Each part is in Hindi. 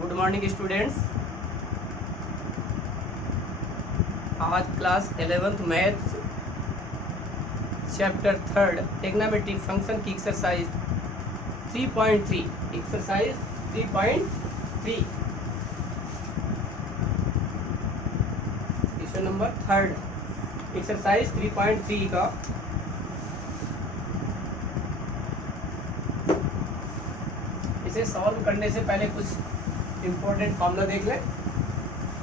Good morning students. आज class 11th maths chapter 3 trigonometric function की एक्सरसाइज 3.3 क्वेश्चन नंबर 3 एक्सरसाइज 3.3 का इसे सॉल्व करने से पहले कुछ इंपॉर्टेंट फॉर्मूला देख लें।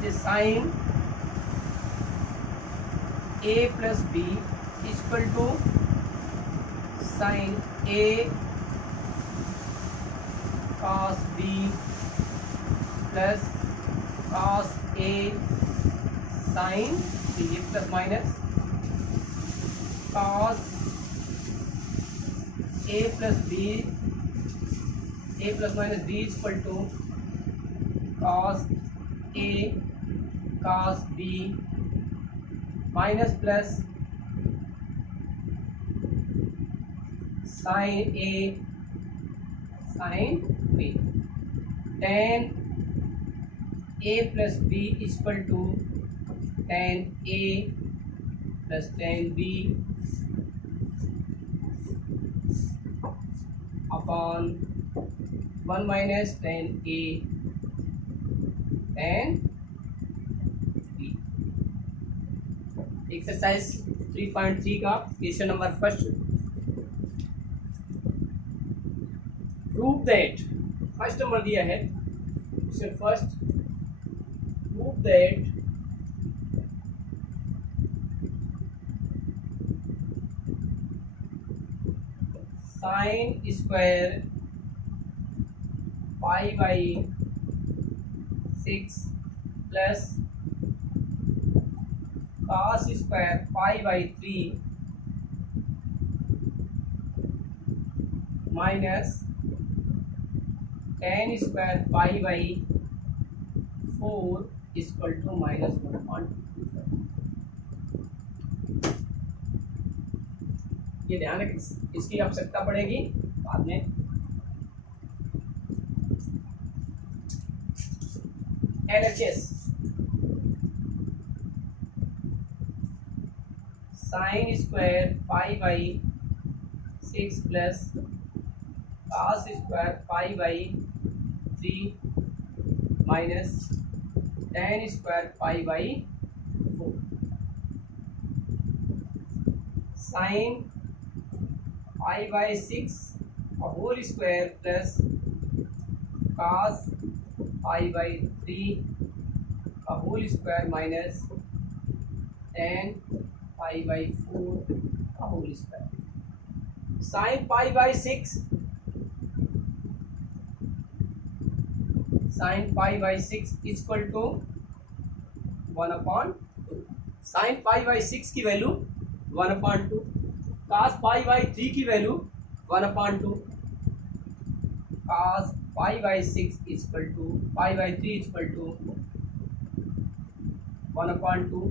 ये sine a plus B equal to sine a cos b plus cos a sine b plus minus cos a plus b a plus minus b equal to cos a cos b minus plus sine a sine b tan a plus b equal to tan a plus tan b upon 1 minus tan a tan b। Exercise 3.3 का question number first, prove that, first number दिया है question first, prove that sine square pi by 6 plus cos square pi by 3 minus tan square pi by 4 equal to minus 1/2। ये ध्यान रखें, इसकी आवश्यकता पड़ेगी बाद में। LHS sine square pi by 6 plus cos square pi by 3 minus tan square pi by 4 sine pi by 6 whole square plus cos pi by 3 whole square minus tan pi by 4 का whole square. Sine pi by 6 sine pi by 6 equal to 1/2। Sine pi by 6 की वैल्यू 1/2, cos पाई बाई 3 की value 1/2, cos pi by 6 equal to pi by 3 equal to 1/2,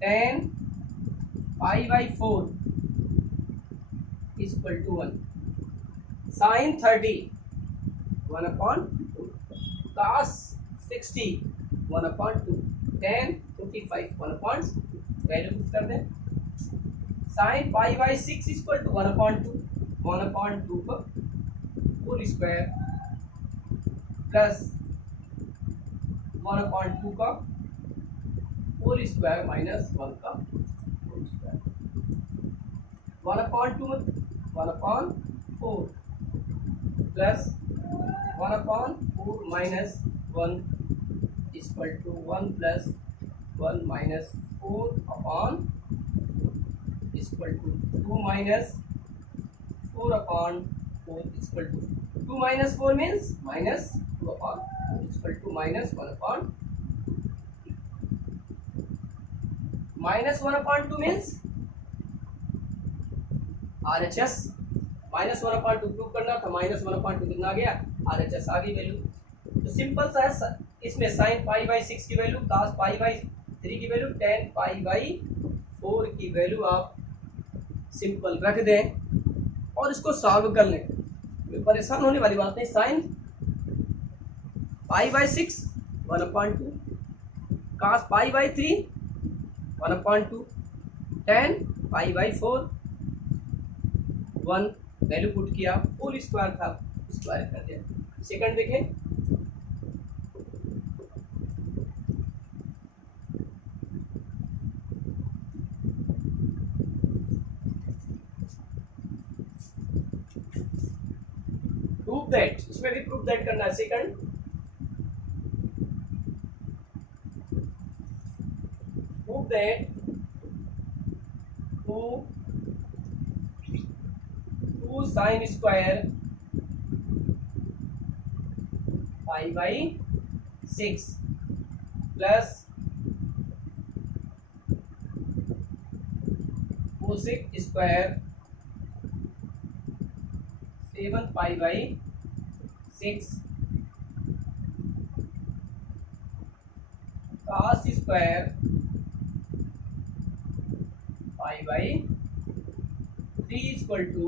tan pi by 4 equal to 1, sine 30 1/2, cos 60 1/2, tan 25 1/2। Value put कर दें। Sine pi by 6 equal to 1/2 का होल स्क्वायर प्लस 1/2 का होल स्क्वायर माइनस 1 का 1/2 1/4 plus 1/4 minus 1 equal to 1 plus 1 minus 4/4 equal to 2 minus 4/4 equal to 2 minus 4 means minus 2/4 equal to minus 1/2 minus 1/2 means RHS minus 1/2 prove करना था, माइनस 1/2 कितना आ गया, RHS आ गई वैल्यू। तो सिंपल सा है, इसमें साइन पाई बाई 6 की वैल्यू, cos पाई बाई 3 की वैल्यू, tan पाई बाई 4 की वैल्यू आप सिंपल रख दें और इसको सॉल्व कर लें। परेशान होने वाली बात नहीं। Sign pi by 6 1/2, cos pi by 3 1/2, tan pi by 4 1, value put किया, होल स्क्वायर था, स्क्वायर कर दिया। सेकंड देखें, प्रूव दैट, इसमें भी प्रूव दैट करना है। Second, prove that 2 sin square pi by 6 plus cosec square 7 pi by 6 cos square pi by 3 equal to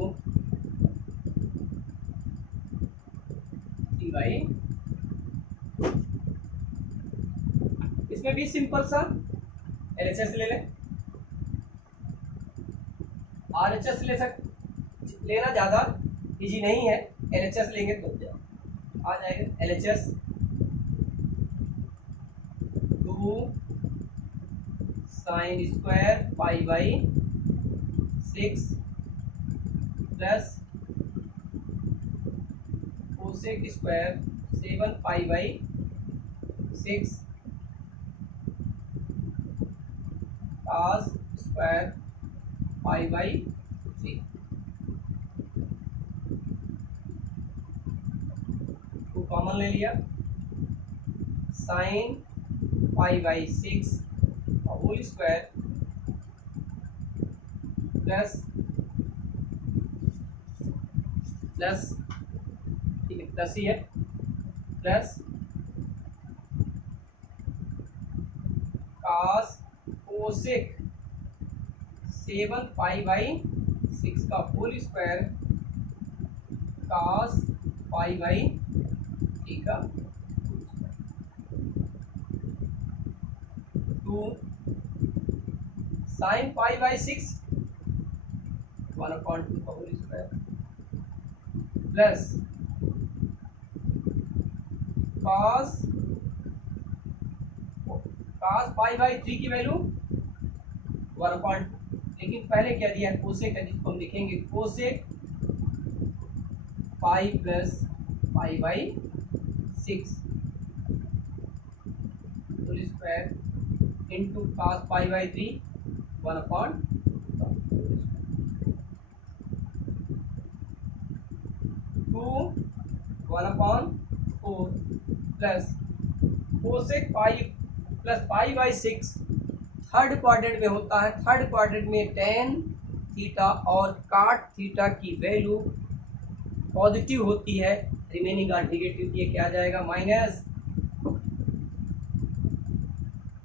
3 by, इसमें भी सिंपल सा एलएचएस ले लें, आरएचएस लेना ज्यादा इजी नहीं है, एलएचएस लेंगे तो आ जाएगा। LHS 2 sin square pi by 6 plus cosec square 7 pi by 6 cos square pi by 3, तो कॉमन ले लिया, sine pi by 6 whole square plus plus, ठीक है प्लस ही है, plus cos cosec 7 pi by 6 का whole square cos pi by 3 का 2 sin पाई बाई 6 1/2 का whole square plus cos pi by 3 की वैल्यू 1/2, लेकिन पहले क्या दिया है, कोसेक है, जिसको हम लिखेंगे cosec pi plus pi by 6 whole square into cos pi by 3 1/2, 1/4 plus cosec pi plus pi by 6 third quadrant में होता है, थर्ड क्वाड्रेंट में टेन थीटा और काट थीटा की वैल्यू पॉजिटिव होती है, रिमेनिंग आर निगेटिव, ये क्या आ जाएगा minus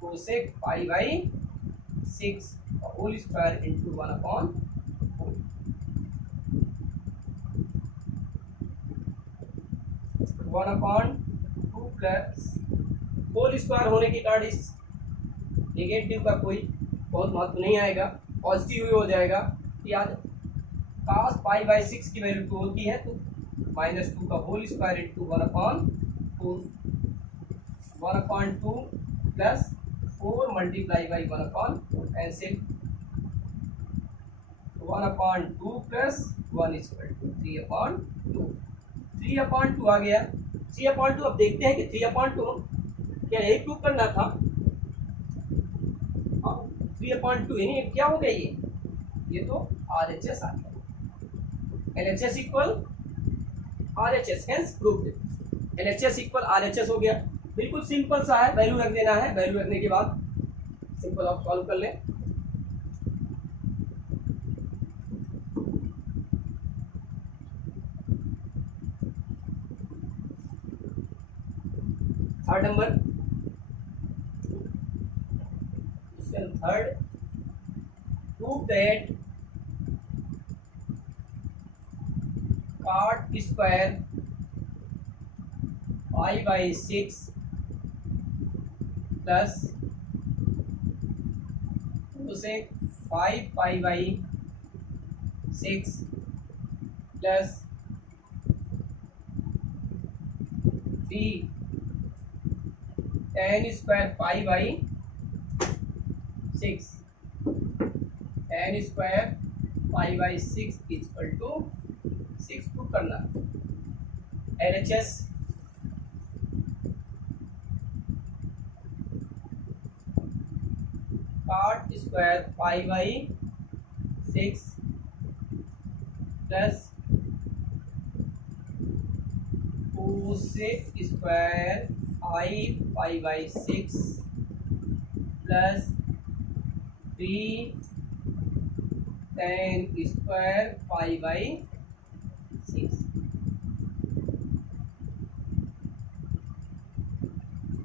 cosec pi by 6 whole square into 1/4, 1/2 plus whole square होने के कारण इस नेगेटिव का कोई बहुत महत्व नहीं आएगा, पॉजिटिव ही हो जाएगा कि आज cos पाई बाई 6 की वैल्यू 2 होती है, तो -2 का whole square into 1/2 plus 4 multiply by 1/4 ऐसे 1/2 प्लस 1 इक्वल टू 3/2, 3/2 आ गया। 3/2 अब देखते हैं कि 3/2 क्या यही प्रूव करना था, 3/2 यानी क्या हो गया, ये तो RHS आ गया, LHS equal RHS, hence proved, LHS equal RHS हो गया। बिल्कुल सिंपल सा है, वैल्यू रख देना है, वैल्यू रखने के बाद सिंपल आप सॉल्व कर लें। Third number, third, prove that cot square 5/6 plus cosec 5π/6 plus 3 tan square π/6 tan square π/6 equal to 6 prove करना। LHS cot square π/6 plus cosec square π/6 plus 3 tan square π/6।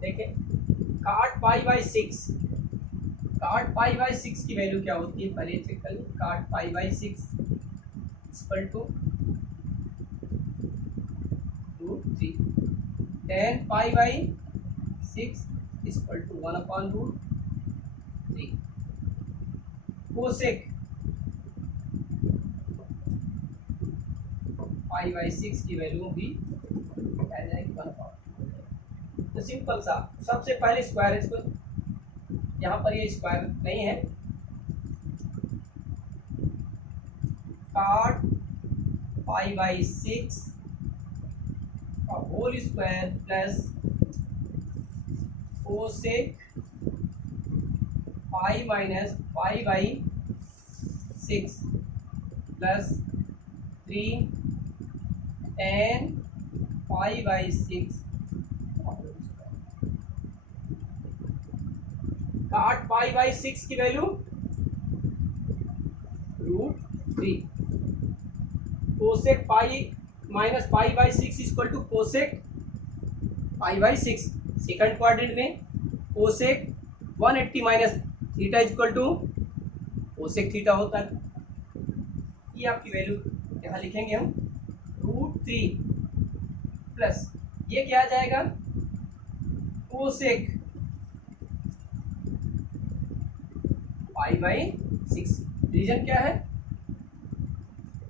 देखें cot π/6, cot π/6 की वैल्यू क्या होती है पहले चेक कर लो। cot π/6 equal to √3 tan π/6 equal to 1/√3 cosec π/6 की वैल्यू भी आ जाएगी 1/2। तो सिंपल सा सबसे पहले स्क्वायर, इसको यहाँ पर ये स्क्वायर नहीं है, cot π/6 और whole square plus cosec π/6 plus 3 tan π/6 cot π/6 की value √3 cosec π/6 equal to cosec π/6 second quadrant में cosec 180 minus theta equal to cosec theta होता है। ये आपकी वैल्यू यहाँ लिखेंगे हम √3 प्लस ये क्या आ जाएगा कोसेक π/6। रीजन क्या है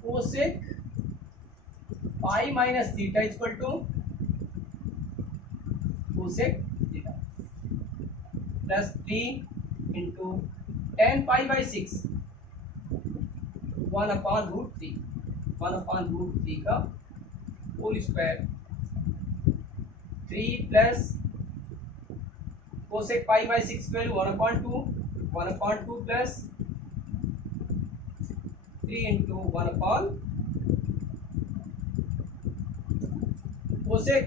कोसेक π-थीटा equal to cosec theta plus 3 into tan π/6 1/√3 का whole square 3 plus cosec π/6 value 1/2 plus 3 into 1/, cosec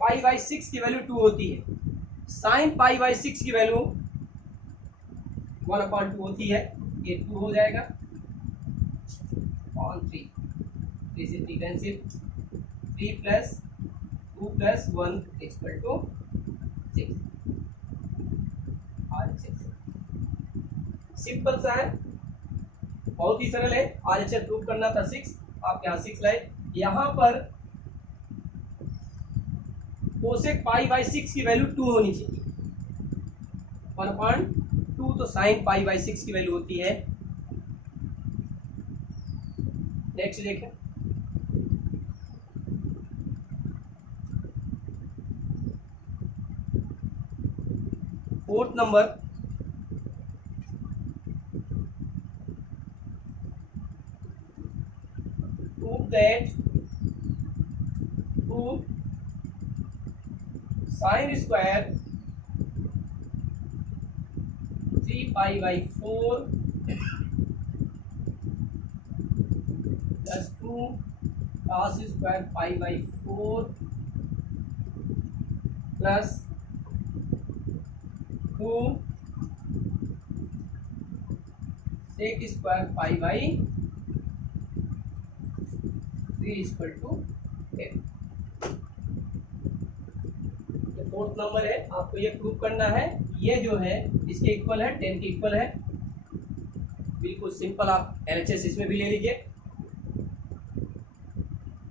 π/6 की वैल्यू 2 होती है, साइन π/6 की वैल्यू 1/2 होती है, ये 2 हो जाएगा on 3 से 3 cancel 3 plus 2 plus 1 equal to 6। Simple सा है, बहुत ही सरल है। RHS प्रूव करना था 6, आप यहाँ 6 लाए। यहाँ पर कोसेक π/6 की वैल्यू 2 होनी चाहिए, 1/2 तो साइन π/6 की वैल्यू होती है। नेक्स्ट देखें fourth number, prove that sin square 3π/4 plus 2 cos square π/4 plus 2 sec square π/3 equal to 10। Fourth number है, आपको ये प्रूव करना है। ये जो है इसके इक्वल है, 10 के इक्वल है। बिल्कुल सिंपल, आप LHS इसमें भी ले लीजिए।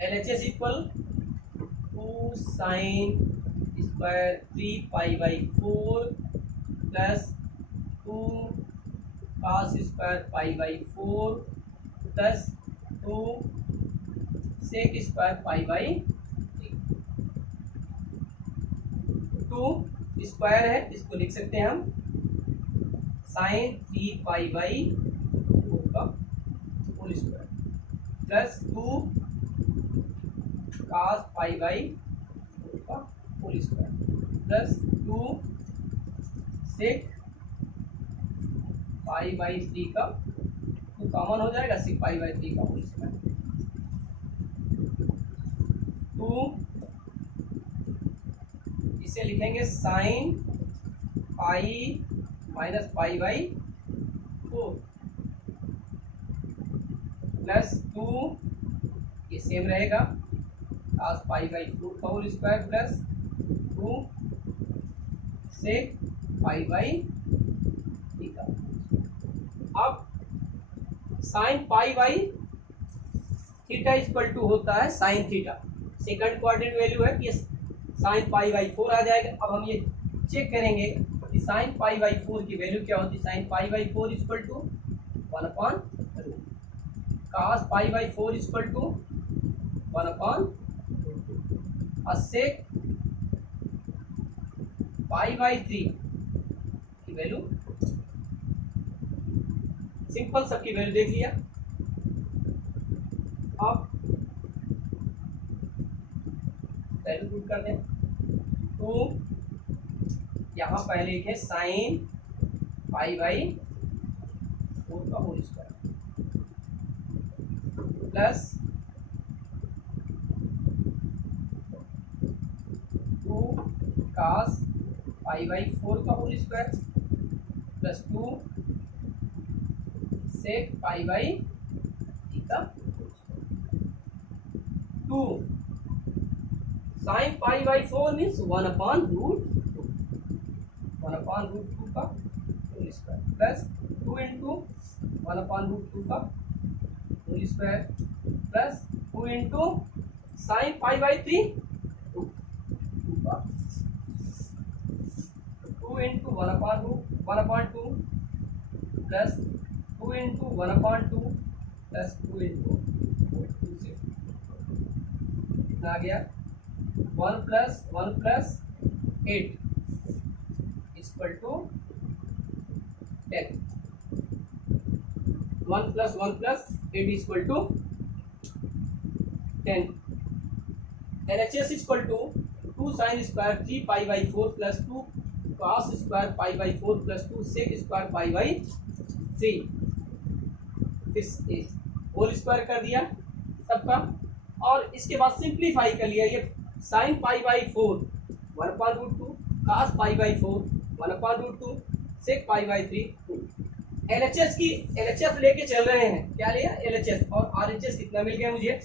LHS इक्वल 2 साइन स्क्वायर 3 पाई/4 प्लस 2 cos स्क्वायर पाई/4 प्लस 2 सेक स्क्वायर पाई/3। 2 स्क्वायर है, इसको लिख सकते हैं हम साइन 3 पाई/4 का होल स्क्वायर प्लस 2 cos पाई/4 का होल स्क्वायर प्लस 2 सेक पाई/3 का, 2 कॉमन हो जाएगा, सेक पाई/3 का होल स्क्वायर 2, इसे लिखेंगे साइन पाई माइनस पाई/4 प्लस 2, ये सेम रहेगा, cos पाई/4 का होल स्क्वायर प्लस 2 सेक पाई/3 का। अब साइन पाई/थीटा इक्वल टू होता है sine theta, second quadrant value है कि साइन पाई/4 आ जाएगा। अब हम ये चेक करेंगे कि साइन पाई/4 की वैल्यू क्या होती है। साइन पाई/4 इक्वल टू 1/√, cos पाई/4 इक्वल टू 1/√, और सेक पाई/3 की वैल्यू, सिंपल सबकी वैल्यू देख लिया। अब वैल्यू पुट कर दें, तो यहाँ पहले लिखे साइन पाई/4 का होल स्क्वायर प्लस 2 cos पाई/4 का होल स्क्वायर प्लस 2 सेक पाई/3 का 2 साइन पाई/4 मीन्स 1/√2 का होल स्क्वायर प्लस 2 इंटू 1/√2 का whole square plus 2 into sine पाई/3 2 का 2 into 1/2 plus 2 into 1/2 plus 2 into 2 से कितना आ गया 1 plus 8 equal to 10। 1 plus 8 equal to 10। LHS equal to 2 sine square 3 पाई/4 प्लस 2 cos स्क्वायर पाई/4 प्लस 2 सेक स्क्वायर पाई/3, इस होल स्क्वायर कर दिया सबका, और इसके बाद सिंप्लीफाई कर लिया। ये साइन पाई/4 1/√2, cos पाई/4 1/√2, सेक पाई/3 2। LHS लेके चल रहे हैं, क्या लिया LHS, और RHS कितना मिल गया मुझे,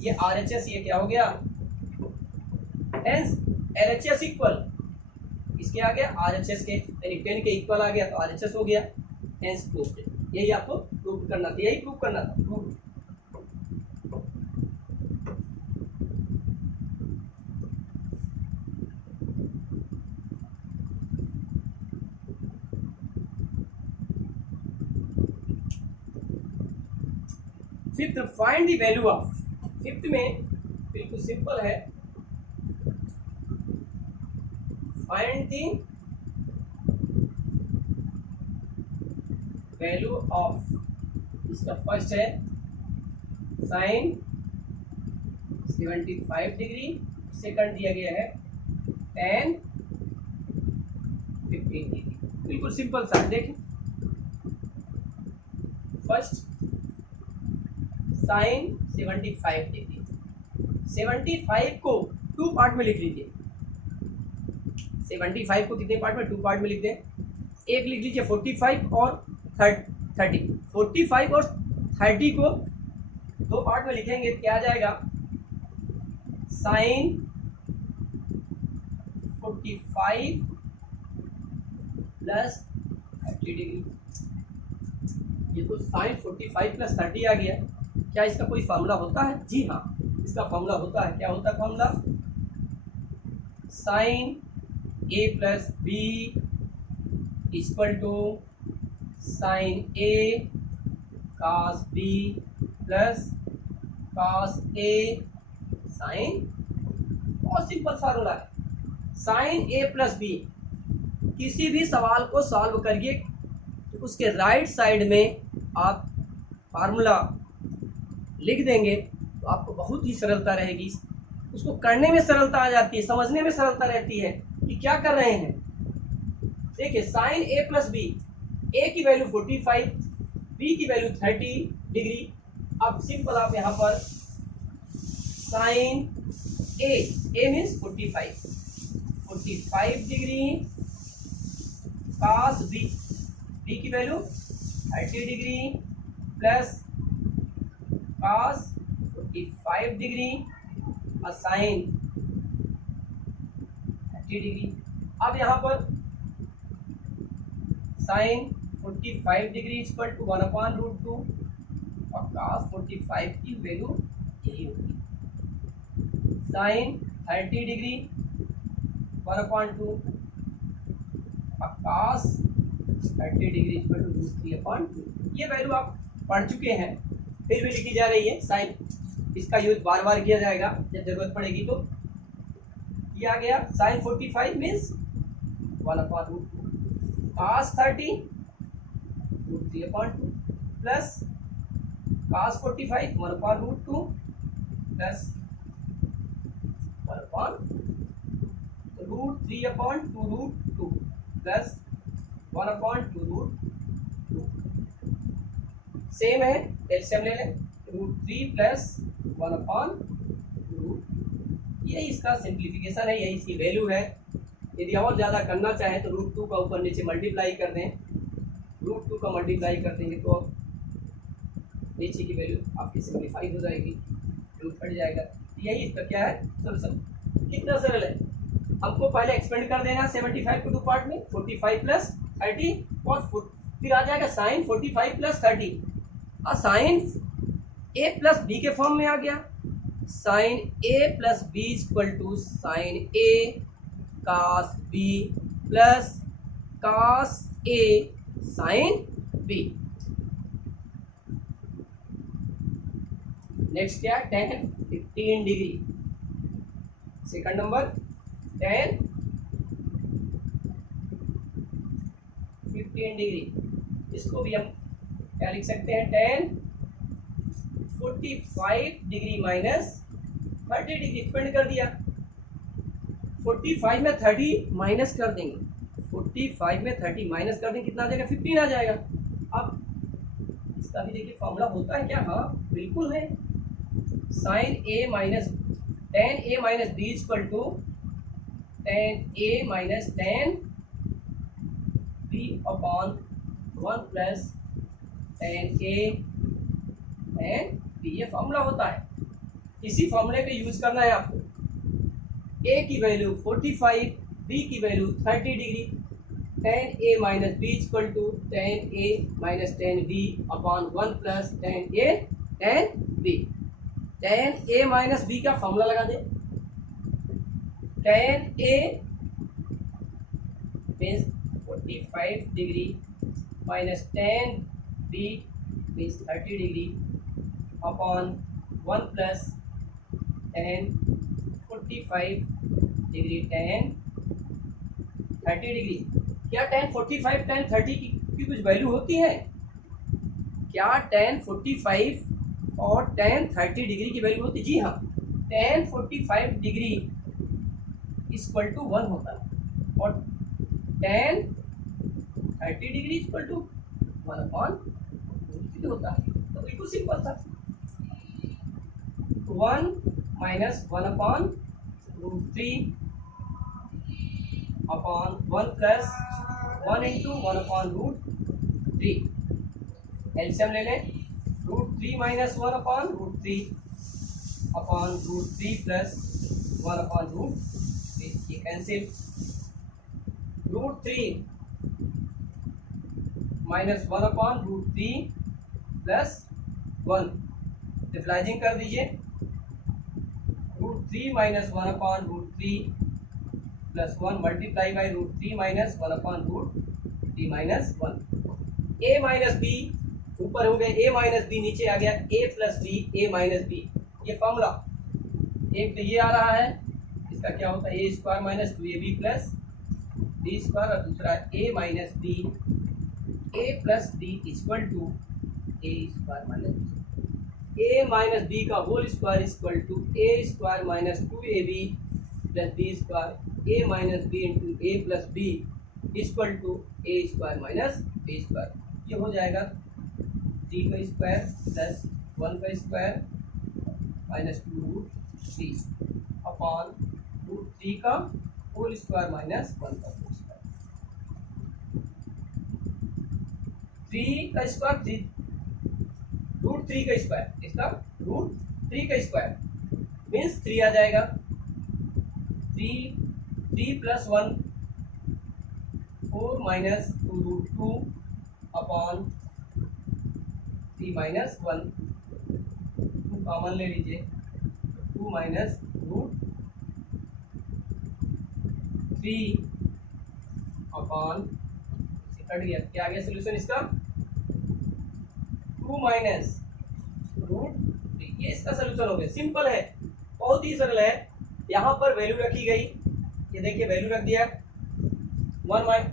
ये RHS ये क्या हो गया, हेंस LHS इक्वल इसके आ गया RHS के, यानी 10 के इक्वल आ गया तो RHS हो गया, हेंस प्रूव्ड। यही आपको प्रूव करना था, यही प्रूव करना था, prove. Fifth, find the value of, fifth में बिल्कुल सिंपल है, फाइंड द वैल्यू ऑफ, इसका फर्स्ट है साइन 75 डिग्री, सेकंड दिया गया है tan 15 डिग्री। बिल्कुल सिंपल सा, देखिए फर्स्ट साइन 75 डिग्री, 75 को 2 पार्ट में लिख लीजिए। 75 को कितने पार्ट में, 2 पार्ट में लिख दें। एक लिख लीजिए 45 और 30, 45 और 30 को 2 पार्ट में लिखेंगे, क्या आ जाएगा साइन 45 प्लस 30 डिग्री। ये तो साइन 45 प्लस 30 आ गया। क्या इसका कोई फार्मूला होता है? जी हाँ, इसका फॉर्मूला होता है, क्या होता है formula, sine A plus B equal to sine A cos B plus cos A sine. बहुत सिंपल फार्मूला है। साइन ए प्लस बी, किसी भी सवाल को सॉल्व करिए तो उसके राइट साइड में आप फार्मूला लिख देंगे तो आपको बहुत ही सरलता रहेगी, उसको करने में सरलता आ जाती है, समझने में सरलता रहती है कि क्या कर रहे हैं। देखिए sine A plus B, A की वैल्यू 45, बी की वैल्यू 30 डिग्री। अब सिंपल आप यहाँ पर sine A means 45 degree cos B, B की value 30 degree plus cos 45 degree और साइन 30 डिग्री। अब यहाँ पर साइन 45 डिग्री इक्वल टू 1/√2 और कॉस 45 की वैल्यू यही होगी, साइन 30 डिग्री 1/2 और कॉस 30 डिग्री इक्वल टू √3/2। ये वैल्यू आप पढ़ चुके हैं, फिर भी लिखी जा रही है। साइन इसका यूज बार बार किया जाएगा जब जरूरत पड़ेगी तो। किया गया sine 45 means 1/2 cos 30 √3/2 plus cos 45 1/√2 plus 1/√3/2 plus 1/2√2। Same है, एलसीएम ले लें, √3 प्लस 1/√2। यही इसका सिंप्लीफिकेशन है, यही इसकी वैल्यू है। यदि और ज़्यादा करना चाहें तो √2 का ऊपर नीचे मल्टीप्लाई कर दें, √2 का मल्टीप्लाई कर देंगे तो नीचे की वैल्यू आपकी सिंप्लीफाई हो जाएगी, रूट कट जाएगा। यही इसका क्या है सॉल्यूशन। कितना सरल है, हमको पहले एक्सपेंड कर देना 75 को 2 पार्ट में, 45 प्लस 30 और फिर आ जाएगा साइन 45 प्लस 30 और साइन ए प्लस बी के फॉर्म में आ गया, sine A plus B equal to sine A cos B plus cos A sine B. Next क्या है, tan 15 degree. Second number tan 15 degree, इसको भी हम क्या लिख सकते हैं, tan 45 degree minus 30 degree. Expand कर दिया, 45 में 30 माइनस कर देंगे, 45 में 30 माइनस कर देंगे, कितना आ जाएगा, 15 आ जाएगा। अब इसका भी देखिए फॉर्मूला होता है क्या, हाँ बिल्कुल है, sine A minus tan a minus B equal to tan a minus tan b upon 1 plus tan a tan b। ये फॉर्मूला होता है, इसी फॉर्मूले पे यूज करना है आपको। a की वैल्यू 45, b की value 30 degree, tan a minus b equal to tan a minus tan b upon 1 plus tan a tan b। tan a minus b का फॉर्मूला लगा दे, tan a means 45 degree minus tan b means 30 degree upon 1 plus tan 45 degree tan 30 degree. क्या tan 45 tan 30 की कुछ वैल्यू होती है क्या, tan 45 और tan 30 डिग्री की वैल्यू होती है? जी हाँ, tan 45 डिग्री इक्वल टू 1 होता है और tan 30 डिग्री इक्वल टू 1/√3 होता है। तो बिल्कुल सिंपल था, 1 minus 1/√3 upon 1 plus 1 into 1/√3। LCM ले लें, √3 माइनस 1/√3 अपॉन √3 प्लस 1/√3, ये कैंसिल। √3 माइनस 1/√3 प्लस 1 डिफलाइजिंग कर दीजिए, 3 minus 1 upon root 3 plus 1 multiply by root 3 minus 1 upon root 3 minus 1। A minus B ऊपर हो गए, ए माइनस बी नीचे आ गया, A plus B, A minus B, ये फॉर्मूला। एक तो ये आ रहा है, इसका क्या होता है, ए स्क्वायर माइनस 2ab प्लस डी स्क्वायर, और दूसरा A minus B, A plus D equal to A square minus A minus B का whole square equal to A square minus 2ab plus B square, A minus B into A plus B equal to A square minus B square. ये हो जाएगा 3 का स्क्वायर प्लस 1 का square minus 2 root 3 upon root 3 का होल स्क्वायर माइनस 1 का होल स्क्वायर। 3 का स्क्वायर 3 रूट 3 का स्क्वायर, इसका रूट 3 का स्क्वायर मीन्स 3 आ जाएगा। 3 plus 1 4 minus 2 root 2 upon 3 minus 1, 2 common ले लीजिए, 2 माइनस रूट 3 अपॉन, कट गया, क्या आ गया सोल्यूशन इसका, 2 माइनस रूट 3, ये इसका सोल्यूशन हो गया। सिंपल है, बहुत ही सरल है। यहाँ पर वैल्यू रखी गई, ये देखिए वैल्यू रख दिया 1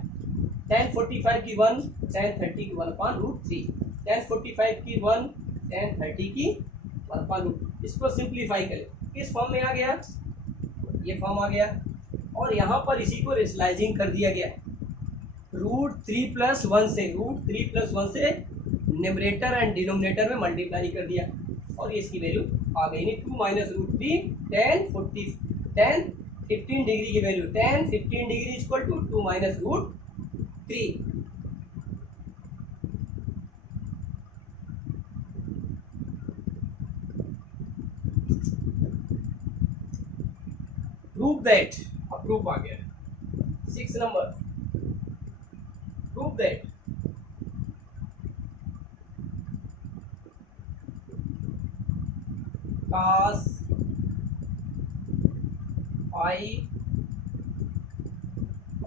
tan 45 की 1 tan 30 की 1 अपॉन रूट 3, tan 45 की 1 tan 30 की 1 अपॉन रूट। इसको सिंप्लीफाई करें, किस फॉर्म में आ गया, ये फॉर्म आ गया, और यहाँ पर इसी को रेशनलाइजिंग कर दिया गया रूट 3 प्लस 1 से, रूट 3 प्लस 1 से न्यूमरेटर एंड डिनोमिनेटर में मल्टीप्लाई कर दिया, और ये इसकी वैल्यू आ गई। 2 माइनस रूट 3 tan 15 डिग्री की वैल्यू, tan 15 डिग्री equal to 2 minus root 3। Prove that, proof आ गया 6 number, prove that cos pi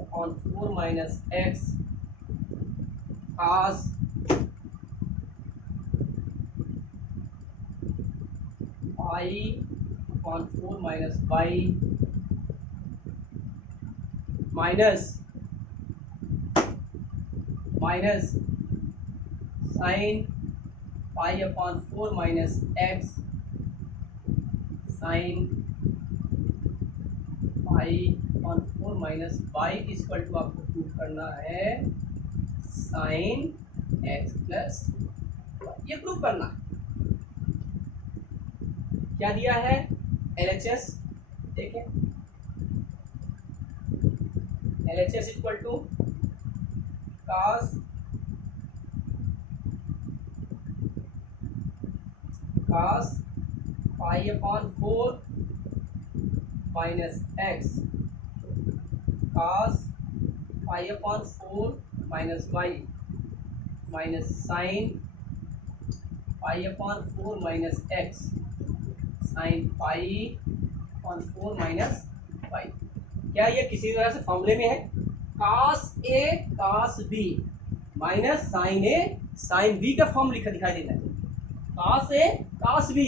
upon 4 minus x, cos pi upon 4 minus y minus sin pi upon 4 minus x, sin pi upon 4 minus y equal to आपको प्रूव करना है sin x प्लस, ये प्रूव करना है। क्या दिया है LHS, देखें LHS equal to cos pi upon 4 minus x, cos pi upon 4 minus y minus sin pi upon 4 minus x, sin pi upon 4 minus y। क्या ये किसी तरह से फॉर्मूले में है, cos a cos b minus sin a sin b का फॉर्म लिखा दिखाई देता है, cos a cos b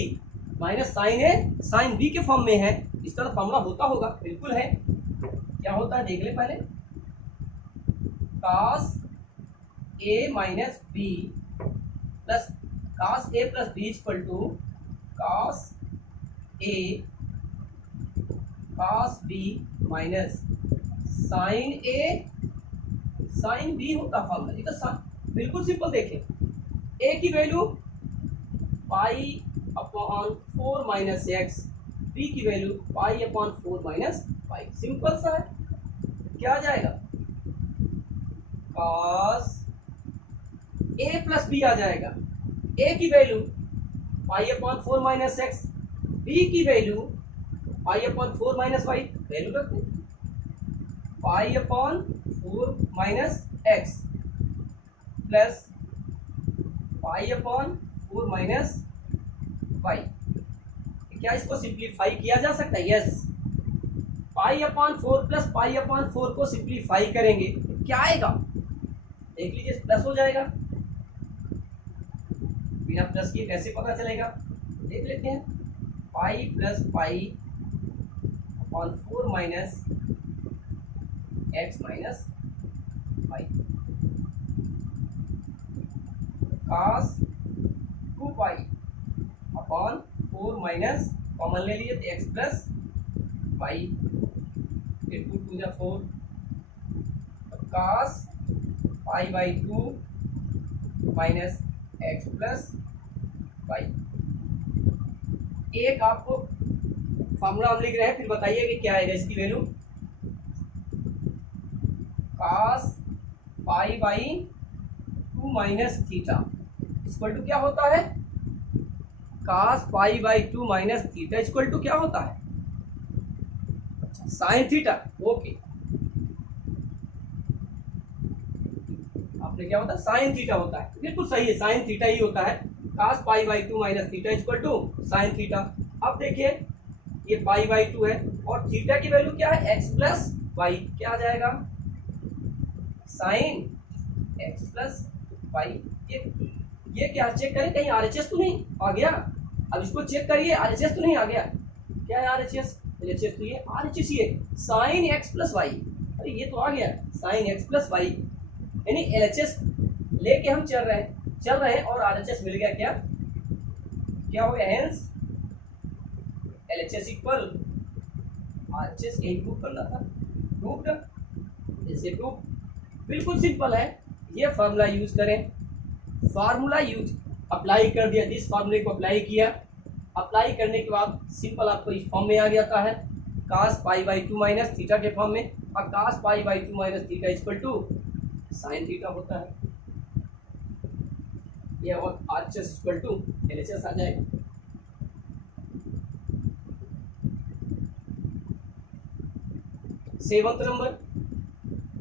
minus sin a sin b के फॉर्म में है। इसका तो फॉर्मूला होता होगा, बिल्कुल है। क्या होता है देख ले पहले, cos a minus b plus cos a plus b equal to cos a cos b minus sin a sin b होता फॉर्मूला। ये तो बिल्कुल सिंपल, देखें a की value pi upon 4 minus x, b की value pi upon 4 minus pi, simple सा है। क्या आ जाएगा, cos a प्लस बी आ जाएगा, a की value pi upon 4 minus x, b की value pi upon 4 minus Y, value रखते pi upon 4 minus x plus pi upon 4 minus Y. क्या इसको सिंप्लीफाई किया जा सकता है? Yes, pi upon 4 plus pi upon 4 को सिंप्लीफाई करेंगे तो क्या आएगा? देख लीजिए, प्लस हो जाएगा। बिना प्लस किए कैसे पता चलेगा? देख लेते हैं। Pi plus pi upon 4 minus x minus pi, cos 2 pi upon 4 minus common ले लिए तो एक्स प्लस पाई, फिर 2 2 जा 4, cos pi by 2 minus x plus pi. एक आपको फॉर्मूला हम लिख रहे हैं, फिर बताइए कि क्या आएगा इसकी value. Cos pi by 2 minus theta equal to क्या होता है? Cos pi by 2 minus theta equal to क्या होता है? Sine theta. ओके, आपने क्या होता है? साइन थीटा होता है। बिल्कुल सही है, साइन थीटा ही होता है। Cos pi by 2 minus theta equal to sine theta. अब देखिए, ये पाई बाई 2 है और थीटा की वैल्यू क्या है? X plus Y. क्या आ जाएगा? Sine X plus Y. ये क्या चेक करें, कहीं आरएचएस तो नहीं आ गया? अब इसको चेक करिए, आरएचएस तो नहीं आ गया? क्या है आरएचएस? एलएचएस तो ये आरएचएस ही है, साइन एक्स प्लस वाई। अरे ये तो आ गया, साइन एक्स प्लस वाई, यानी एलएचएस लेके हम चल रहे हैं और आरएचएस मिल गया। क्या हो गया? Hence LHS equal RHS. यही प्रूव करना था, प्रूव्ड। जैसे प्रूव बिल्कुल सिंपल है। ये फार्मूला यूज करें, फार्मूला यूज अप्लाई कर दिया, जिस फार्मूले को अप्लाई किया, अप्लाई करने के बाद सिंपल आपको इस फॉर्म में आ जाता है, cos pi by 2 minus theta के फॉर्म में। और cos pi by 2 minus theta equal to sine theta होता है। ये और आरएचएस इक्वल टू एलएचएस आ जाएगा। सेवंथ नंबर,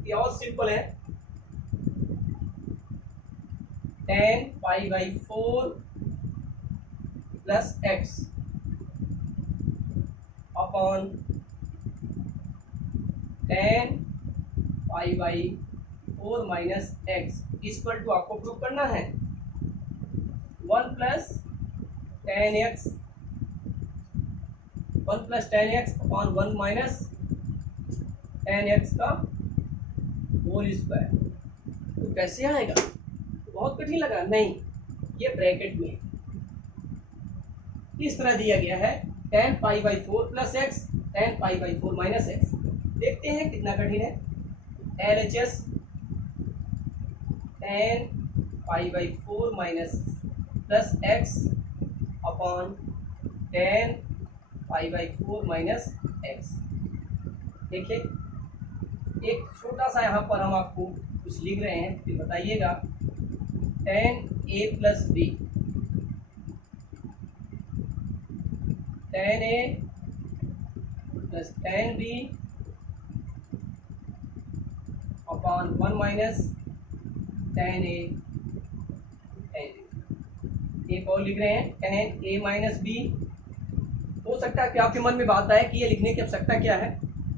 ये और सिंपल है। tan pi by 4 plus x upon tan pi by 4 minus x equal to, आपको प्रूव करना है 1 plus tan x, 1 plus tan x upon 1 minus tan x का होल स्क्वायर। तो कैसे आएगा? बहुत कठिन लगा? नहीं, ये ब्रैकेट में इस तरह दिया गया है, tan pi by 4 plus x, tan pi by 4 minus x. देखते हैं कितना कठिन है। LHS tan pi by 4 minus plus x upon tan pi by 4 minus x. देखिए, एक छोटा सा यहाँ पर हम आपको कुछ लिख रहे हैं, फिर बताइएगा। tan a plus B, tan a plus tan b upon 1 minus tan a tan b। एक और लिख रहे हैं, tan a माइनस b। हो सकता है कि आपके मन में बात आए कि ये लिखने की आवश्यकता क्या है।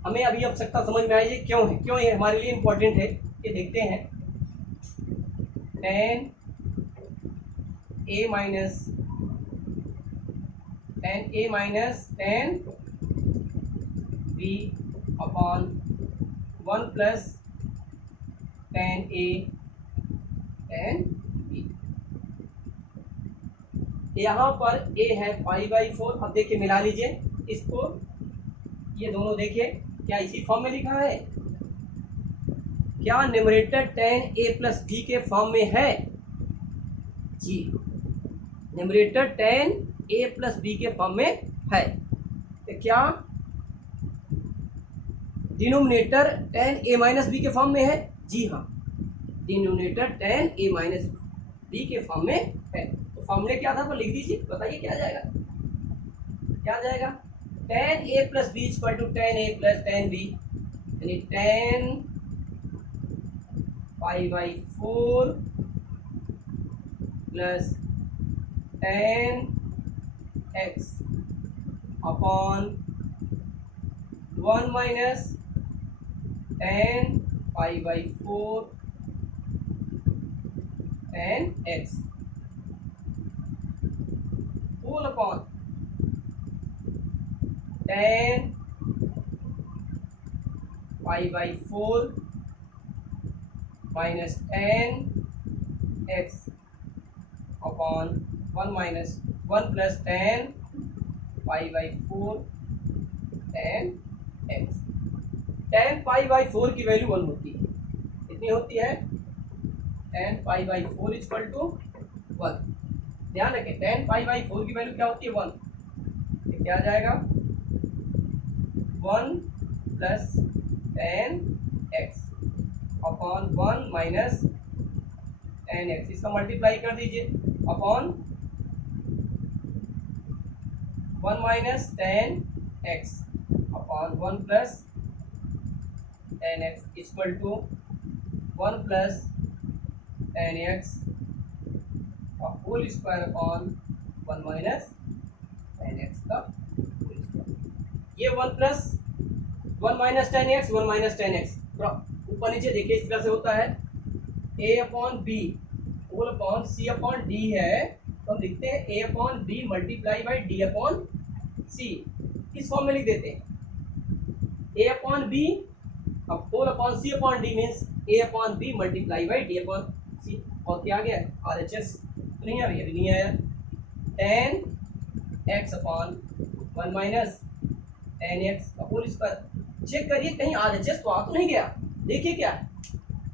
हमें अभी आवश्यकता समझ में आई, ये क्यों है, क्यों ये हमारे लिए इम्पोर्टेंट है, ये देखते हैं। tan a minus tan b upon 1 plus tan a tan b। यहाँ पर a है पाई बाई 4। अब देखिए, मिला लीजिए इसको, ये दोनों देखिए क्या इसी फॉर्म में लिखा है? क्या numerator tan a plus b के फॉर्म में है? जी, numerator tan a plus b के फॉर्म में है। तो क्या denominator tan a minus b के फॉर्म में है? जी हाँ, denominator tan a minus b के फॉर्म में है। तो फॉर्मूले के आधार पर लिख दीजिए, बताइए क्या आ जाएगा? क्या आ जाएगा? tan a plus b equal to tan a plus tan b, यानी tan pi by 4 plus tan x upon 1 minus tan pi by 4 tan x whole upon tan pi by 4 minus tan x upon 1 minus 1 plus tan pi by 4 tan x। tan pi by 4 की वैल्यू 1 होती है, कितनी होती है? tan pi by 4 equal to 1। ध्यान रखें, tan पाई बाई 4 की वैल्यू क्या होती है? 1। ये क्या आ जाएगा? 1 plus tan x upon 1 minus tan x, इसका मल्टीप्लाई कर दीजिए upon 1 minus tan x upon 1 plus tan x equal to 1 plus tan x का whole square upon 1 minus tan x का होल स्क्वायर। ये 1 plus 1 minus tan x 1 minus tan x ऊपर नीचे देखिए इस तरह से होता है। a upon B whole upon c upon d है, तो हम लिखते हैं a upon B multiply by d upon c। इस फॉर्म में लिख देते हैं a अपॉन बी, अब whole upon c upon d means a upon B multiply by d upon c। और क्या आ गया? RHS नहीं आ रही, अभी नहीं आया। tan x upon 1 minus tan x का होल स्क्वायर। चेक करिए कहीं RHS तो आ तो नहीं गया। देखिए क्या,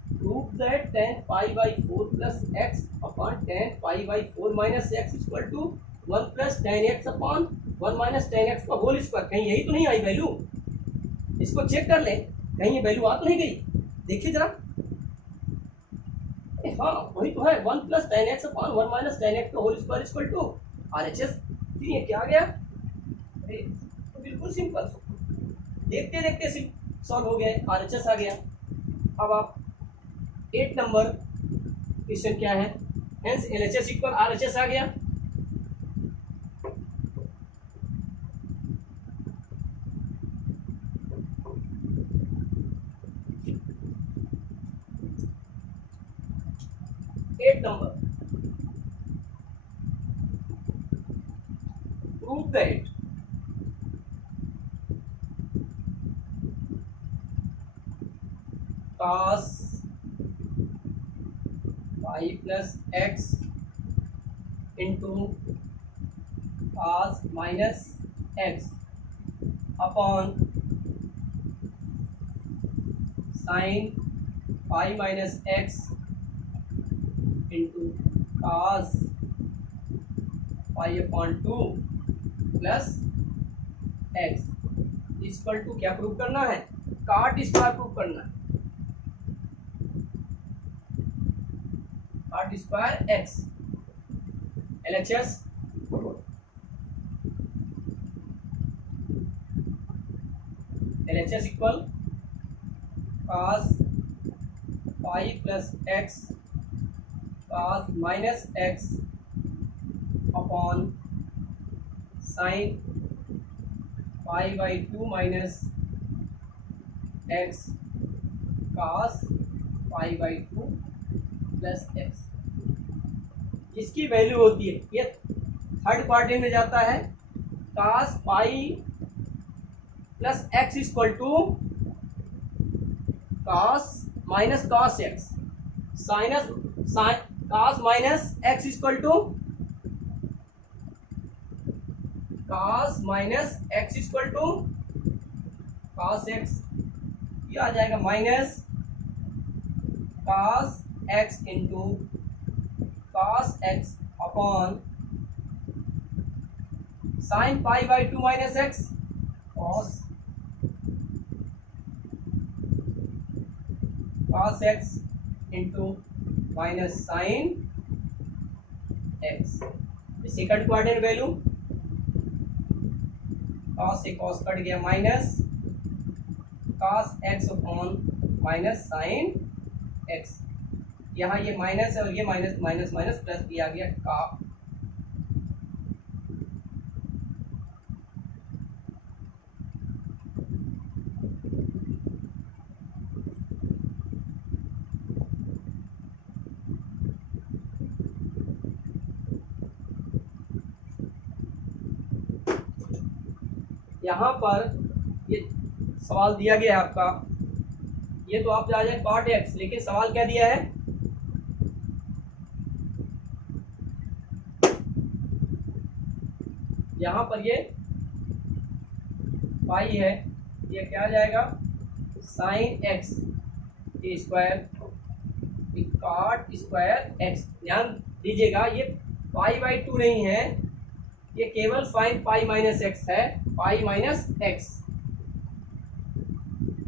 prove that tan pi by 4 plus x upon tan pi by 4 minus x equal to 1 plus tan x upon 1 minus tan x का होल स्क्वायर। कहीं यही तो नहीं आई वैल्यू? इसको चेक कर लें, कहीं ये वैल्यू आ तो नहीं गई? देखिए जरा, हाँ वही तो है, 1 plus tan x upon 1 minus tan x का whole square equal to RHS। ये क्या आ गया? अरे तो बिल्कुल सिंपल, देखते देखते सॉल्व हो गया, RHS आ गया। अब आप 8 नंबर क्वेश्चन क्या है? हेंस LHS इक्वल RHS आ गया। Number prove that cos pi plus x into cos minus x upon sine pi minus x into cos pi upon 2 plus x equal to क्या प्रूव करना है? काट स्क्वायर प्रूव करना है। Cot square x LHS LHS equal cos pi plus x cos minus x upon sine pi by 2 minus x cos pi by 2 plus x। इसकी वैल्यू होती है, ये थर्ड क्वाड्रेंट में जाता है, cos pi plus x equal to cos minus cos x sinus cos minus x equal to cos minus x equal to cos x। ये आ जाएगा minus cos x into cos x upon sine pi by 2 minus x cos x into minus sine x। Second quadrant value cos से cos कट गया, minus cos x upon minus sine x। यहाँ ये माइनस है और ये माइनस माइनस माइनस प्लस दिया गया का यहाँ पर ये सवाल दिया गया है आपका, ये तो आप आ जाए cot x, लेकिन सवाल क्या दिया है, यहाँ पर ये पाई है, ये क्या आ जाएगा साइन एक्स के स्क्वायर कॉट स्क्वायर एक्स। ध्यान दीजिएगा ये पाई बाई 2 नहीं है, ये केवल साइन पाई माइनस एक्स है, पाई माइनस एक्स,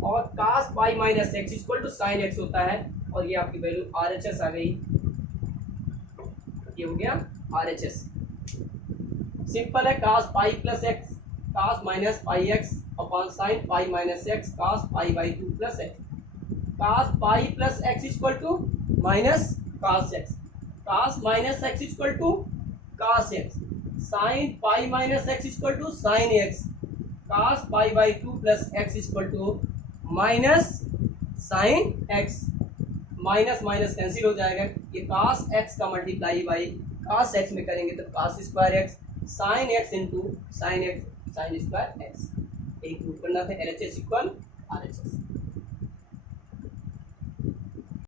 और cos pi minus x equal to sine x होता है, और ये आपकी वैल्यू RHS आ गई, ये हो गया RHS। सिंपल है, cos pi plus x cos minus pi x upon sine pi minus x cos pi by 2 plus x. Cos pi plus x equal to minus cos x, cos minus x equal to cos x, sine pi minus x equal to sine x, cos pi by 2 plus x equal to minus sine x. Minus minus cancel हो जाएगा, ये कास एक्स का मल्टीप्लाई बाई कास एक्स में करेंगे तो cos square x, sine x into sine x sine square x. यही प्रूव करना था, LHS इक्वल RHS।